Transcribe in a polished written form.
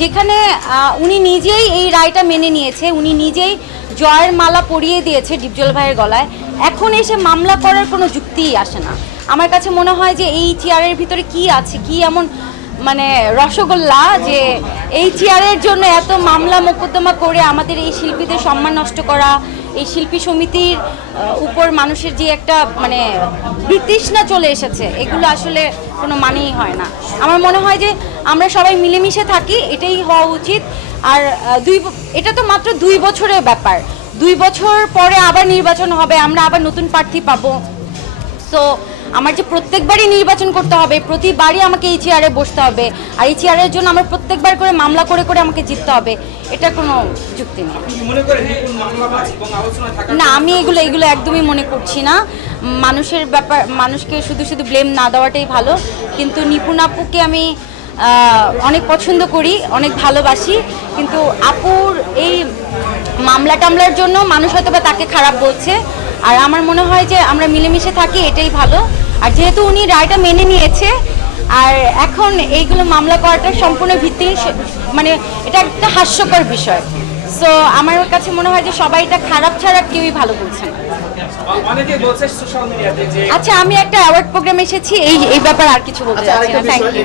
যেখানে উনি নিজেই এই রায়টা মেনে নিয়েছে, উনি নিজেই জয়ের মালা পরিয়ে দিয়েছে ডিপজল ভাইয়ের গলায়, এখন এসে মামলা করার কোনো যুক্তিই আসে না। আমার কাছে মনে হয় যে এই চেয়ারের ভিতরে কি আছে, কি এমন মানে রসগোল্লা যে এই চেয়ারের জন্য এত মামলা মোকদ্দমা করে আমাদের এই শিল্পীদের সম্মান নষ্ট করা, এই শিল্পী সমিতির উপর মানুষের যে একটা মানে বিতৃষ্ণা চলে এসেছে, এগুলো আসলে কোনো মানেই হয় না। আমার মনে হয় যে আমরা সবাই মিলেমিশে থাকি, এটাই হওয়া উচিত। আর এটা তো মাত্র 2 বছরের ব্যাপার, 2 বছর পরে আবার নির্বাচন হবে, আমরা আবার নতুন প্রার্থী পাবো। সো আমার যে প্রত্যেকবারই নির্বাচন করতে হবে, প্রতিবারই আমাকে এই চেয়ারে বসতে হবে, আর এই চেয়ারের জন্য আমার প্রত্যেকবার করে মামলা করে করে আমাকে জিততে হবে, এটা কোনো যুক্তি নেই। না, আমি এগুলো একদমই মনে করছি না। মানুষের ব্যাপার, মানুষকে শুধু শুধু ব্লেম না দেওয়াটাই ভালো। কিন্তু নিপুণ আপুকে আমি অনেক পছন্দ করি, অনেক ভালোবাসি, কিন্তু আপুর এই মামলা টামলার জন্য মানুষ হয়তো বা তাকে খারাপ বলছে। আর আমার মনে হয় যে আমরা মিলেমিশে থাকি, এটাই ভালো। আর যেহেতু উনি রায়টা মেনে নিয়েছে, আর এখন এইগুলো মামলা করাটা সম্পূর্ণ ভিত্তিহীন, মানে এটা একটা হাস্যকর বিষয়। সো আমার কাছে মনে হয় যে সবাই এটা খারাপ ছাড়া কেউই ভালো বলছে না। আচ্ছা, আমি একটা অ্যাওয়ার্ড প্রোগ্রাম এসেছি, এই ব্যাপারে আর কিছু বলতে চাচ্ছি না। Thank you.